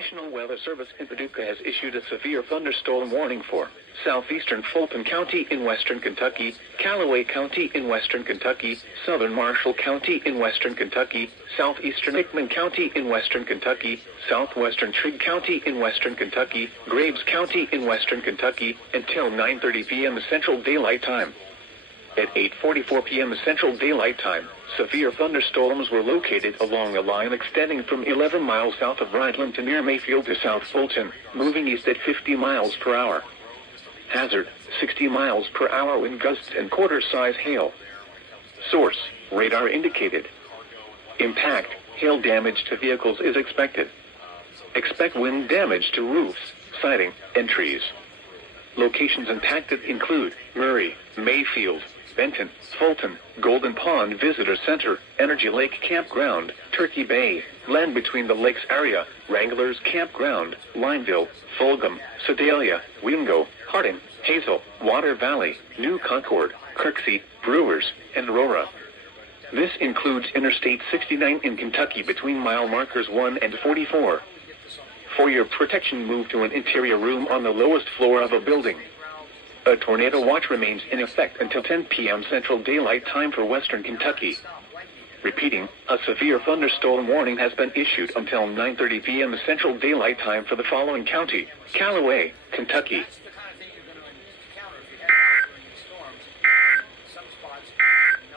National Weather Service in Paducah has issued a severe thunderstorm warning for southeastern Fulton County in western Kentucky, Callaway County in western Kentucky, southern Marshall County in western Kentucky, southeastern Hickman County in western Kentucky, southwestern Trigg County in western Kentucky, Graves County in western Kentucky, until 9:30 p.m. Central Daylight Time. At 8:44 p.m. Central Daylight Time, severe thunderstorms were located along a line extending from 11 miles south of Rhineland to near Mayfield to South Fulton, moving east at 50 miles per hour. Hazard, 60 miles per hour wind gusts and quarter-size hail. Source, radar indicated. Impact, hail damage to vehicles is expected. Expect wind damage to roofs, siding, and trees. Locations impacted include Murray, Mayfield, Benton, Fulton, Golden Pond Visitor Center, Energy Lake Campground, Turkey Bay, Land Between the Lakes Area, Wranglers Campground, Lineville, Fulgham, Sedalia, Wingo, Harding, Hazel, Water Valley, New Concord, Kirksey, Brewers, and Aurora. This includes Interstate 69 in Kentucky between mile markers 1 and 44. For your protection, move to an interior room on the lowest floor of a building. A tornado watch remains in effect until 10 p.m. Central Daylight Time for western Kentucky. Repeating, a severe thunderstorm warning has been issued until 9:30 p.m. Central Daylight Time for the following county: Callaway, Kentucky,